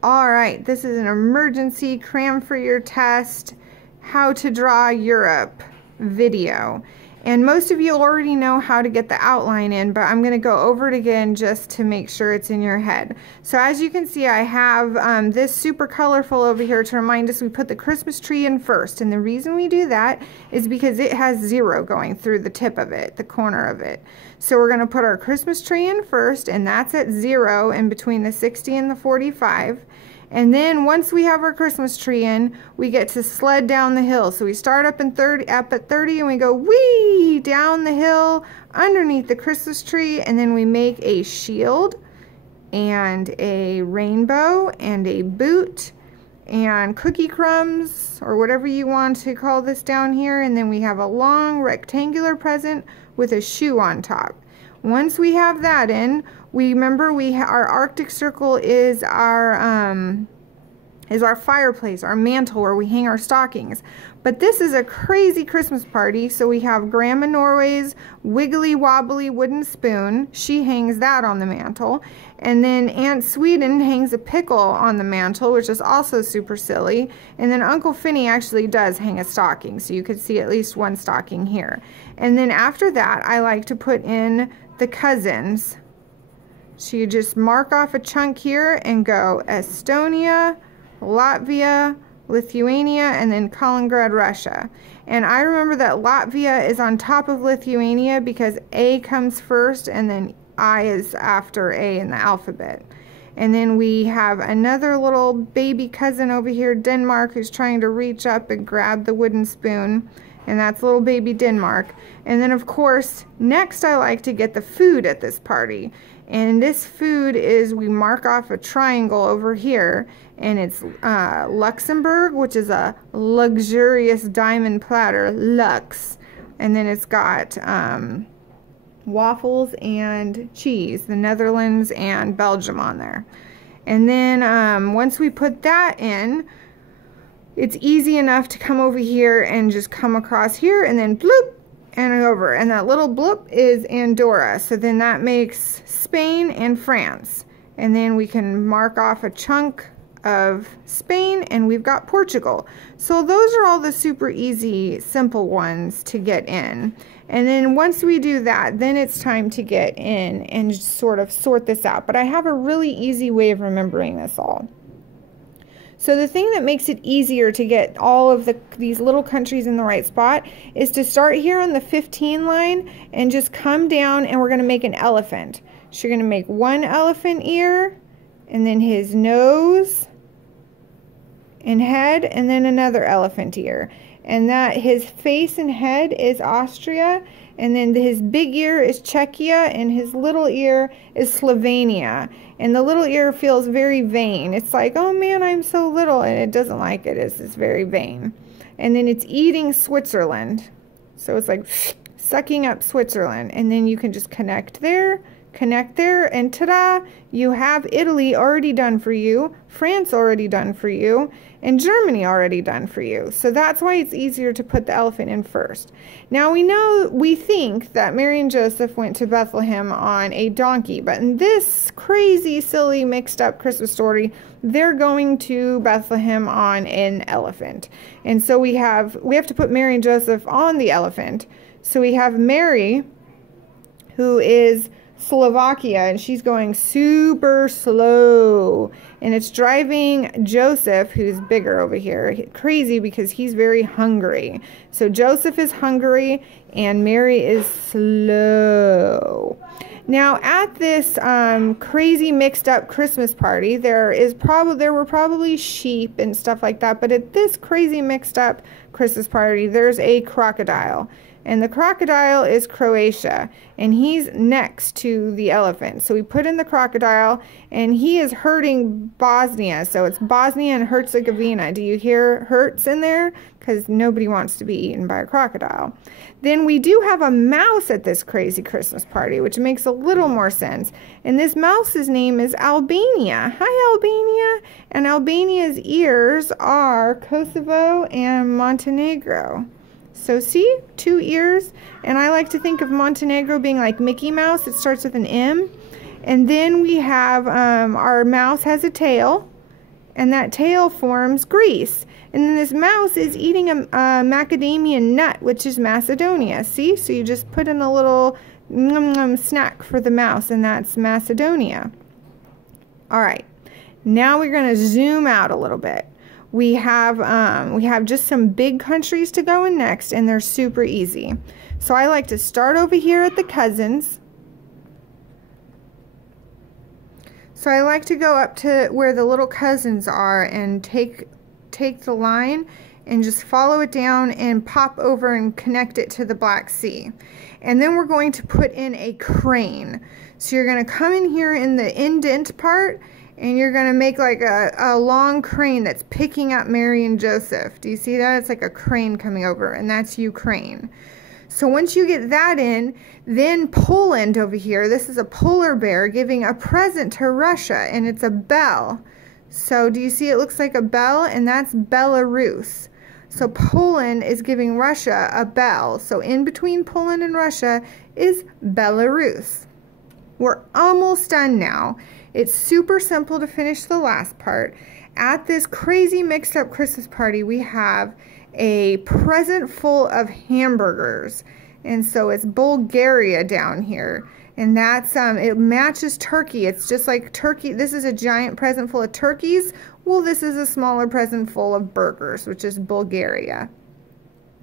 All right, this is an emergency cram for your test, how to draw Europe video. And most of you already know how to get the outline in, but I'm going to go over it again just to make sure it's in your head. So as you can see, I have this super colorful over here to remind us we put the Christmas tree in first. And the reason we do that is because it has 0 going through the tip of it, the corner of it. So we're going to put our Christmas tree in first, and that's at 0 in between the 60 and the 45. And then once we have our Christmas tree in, we get to sled down the hill. So we start up at 30 and we go whee down the hill underneath the Christmas tree, and then we make a shield and a rainbow and a boot and cookie crumbs or whatever you want to call this down here, and then we have a long rectangular present with a shoe on top. Once we have that in, we remember our Arctic circle is our fireplace, our mantle where we hang our stockings. But this is a crazy Christmas party, so we have Grandma Norway's wiggly wobbly wooden spoon. She hangs that on the mantle. And then Aunt Sweden hangs a pickle on the mantle, which is also super silly. And then Uncle Finny actually does hang a stocking, so you could see at least one stocking here. And then after that, I like to put in the cousins. So you just mark off a chunk here and go Estonia, Latvia, Lithuania, and then Kaliningrad, Russia. And I remember that Latvia is on top of Lithuania because A comes first and then I is after A in the alphabet. And then we have another little baby cousin over here, Denmark, who's trying to reach up and grab the wooden spoon. And that's little baby Denmark. And then of course, next I like to get the food at this party. And this food is, we mark off a triangle over here, and it's Luxembourg, which is a luxurious diamond platter, Lux. And then it's got waffles and cheese, the Netherlands and Belgium on there. And then once we put that in, it's easy enough to come over here and just come across here and then bloop and over. And that little bloop is Andorra. So then that makes Spain and France. And then we can mark off a chunk of Spain and we've got Portugal. So those are all the super easy, simple ones to get in. And then once we do that, then it's time to get in and sort of sort this out. But I have a really easy way of remembering this all. So the thing that makes it easier to get all of these little countries in the right spot is to start here on the 15 line and just come down, and we're going to make an elephant. So you're going to make one elephant ear, and then his nose and head, and then another elephant ear. And that his face and head is Austria, and then his big ear is Czechia, and his little ear is Slovenia. And the little ear feels very vain. It's like, oh man, I'm so little, and it doesn't like it. It's very vain. And then it's eating Switzerland. So it's like sucking up Switzerland. And then you can just connect there, and ta-da, you have Italy already done for you, France already done for you, and Germany already done for you. So that's why it's easier to put the elephant in first. Now we think that Mary and Joseph went to Bethlehem on a donkey, but in this crazy, silly, mixed up Christmas story, they're going to Bethlehem on an elephant. And so we have to put Mary and Joseph on the elephant. So we have Mary, who is Slovakia, and she's going super slow, and it's driving Joseph, who's bigger over here, crazy because he's very hungry. So Joseph is hungry and Mary is slow. Now at this crazy mixed up Christmas party, there were probably sheep and stuff like that, but at this crazy mixed up Christmas party, there's a crocodile. And the crocodile is Croatia, and he's next to the elephant. So we put in the crocodile, and he is hurting Bosnia. So it's Bosnia and Herzegovina. Do you hear Hertz in there? Because nobody wants to be eaten by a crocodile. Then we do have a mouse at this crazy Christmas party, which makes a little more sense. And this mouse's name is Albania. Hi, Albania. And Albania's ears are Kosovo and Montenegro. So see, 2 ears, and I like to think of Montenegro being like Mickey Mouse. It starts with an M. And then we have our mouse has a tail, and that tail forms Greece. And then this mouse is eating a macadamia nut, which is Macedonia. See? So you just put in a little snack for the mouse, and that's Macedonia. All right. Now we're going to zoom out a little bit. We have just some big countries to go in next, and they're super easy. So I like to start over here at the cousins. So I like to go up to where the little cousins are and take the line and just follow it down and pop over and connect it to the Black Sea. And then we're going to put in a crane. So you're going to come in here in the indent part, and you're going to make like a long crane that's picking up Mary and Joseph. Do you see that? It's like a crane coming over, and that's Ukraine. So once you get that in, then Poland over here, this is a polar bear giving a present to Russia, and it's a bell. So do you see it looks like a bell? And that's Belarus. So Poland is giving Russia a bell. So in between Poland and Russia is Belarus. We're almost done now. It's super simple to finish the last part. At this crazy mixed up Christmas party, we have a present full of hamburgers, and so it's Bulgaria down here, and that's it matches turkey. It's just like turkey. This is a giant present full of turkeys. Well, this is a smaller present full of burgers, which is Bulgaria.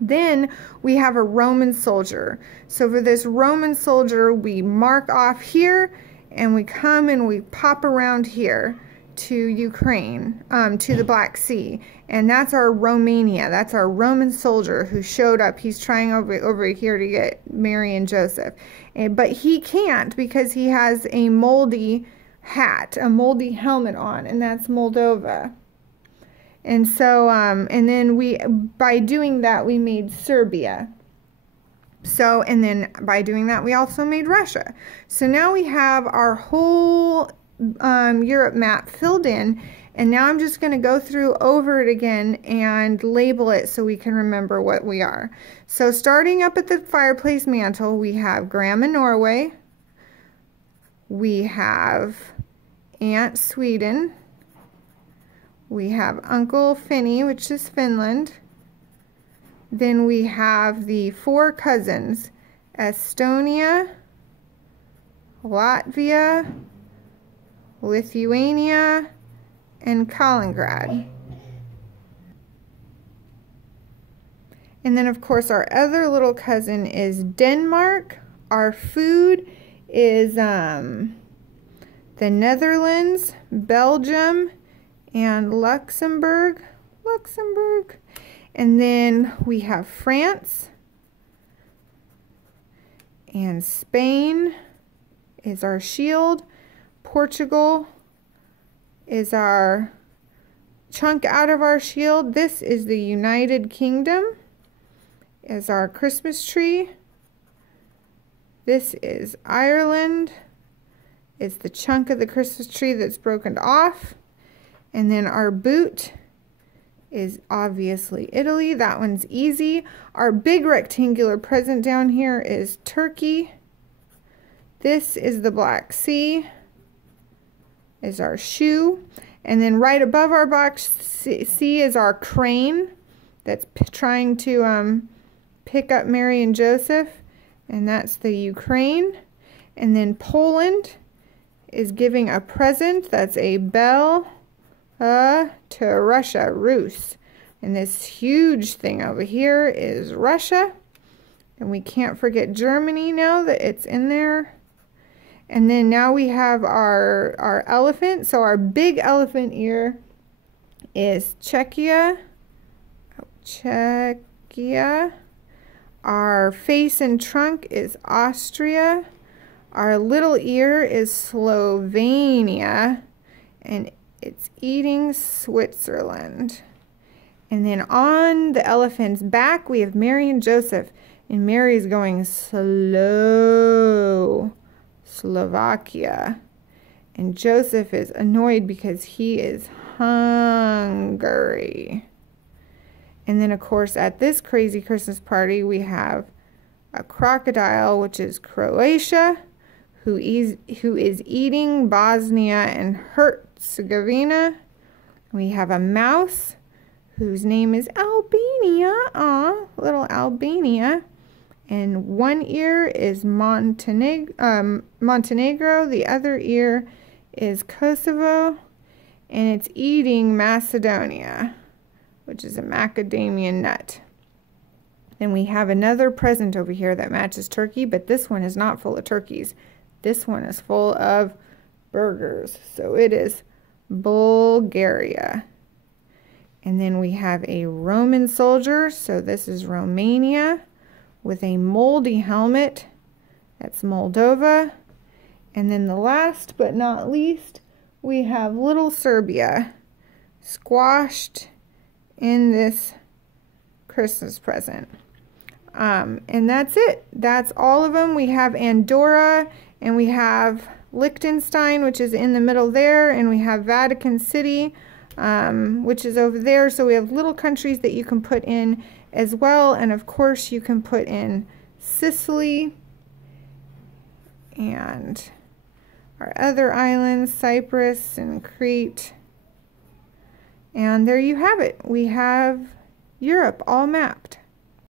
Then we have a Roman soldier. So for this Roman soldier, we mark off here, and we come and we pop around here to Ukraine, to the Black Sea. And that's our Romania. That's our Roman soldier who showed up. He's trying over here to get Mary and Joseph. But he can't because he has a moldy hat, a moldy helmet on, and that's Moldova. And so, and then by doing that, we made Serbia. So, and then by doing that, we also made Russia. So now we have our whole Europe map filled in, and now I'm just going to go through over it again and label it so we can remember what we are. So starting up at the fireplace mantle, we have Grandma Norway, we have Aunt Sweden, we have Uncle Finny, which is Finland, then we have the four cousins, Estonia, Latvia, Lithuania, and Kaliningrad. And then of course our other little cousin is Denmark. Our food is the Netherlands, Belgium, and Luxembourg. And then we have France, and Spain is our shield. Portugal is our chunk out of our shield. This is the United Kingdom, is our Christmas tree. This is Ireland, is the chunk of the Christmas tree that's broken off. And then our boot is obviously Italy. That one's easy. Our big rectangular present down here is Turkey. This is the Black Sea, is our shoe. And then right above our Black Sea is our crane that's trying to pick up Mary and Joseph, and that's the Ukraine. And then Poland is giving a present, that's a bell to Russia, Rus. And this huge thing over here is Russia. And we can't forget Germany now that it's in there. And then now we have our elephant. So our big elephant ear is Czechia. Our face and trunk is Austria. Our little ear is Slovenia. And it's eating Switzerland. And then on the elephant's back, we have Mary and Joseph. And Mary's going slow. Slovakia. And Joseph is annoyed because he is hungry. And then, of course, at this crazy Christmas party, we have a crocodile, which is Croatia, who is eating Bosnia and Herzegovina. We have a mouse whose name is Albania. Aw, little Albania. And one ear is Montenegro. The other ear is Kosovo. And it's eating Macedonia, which is a macadamia nut. Then we have another present over here that matches Turkey, but this one is not full of turkeys. This one is full of burgers. So it is Bulgaria. And then we have a Roman soldier. So this is Romania with a moldy helmet. That's Moldova. And then the last but not least, we have little Serbia squashed in this Christmas present. And that's it. That's all of them. We have Andorra, and we have Liechtenstein, which is in the middle there, and we have Vatican City, which is over there. So we have little countries that you can put in as well. And of course you can put in Sicily and our other islands, Cyprus and Crete. And there you have it. We have Europe all mapped.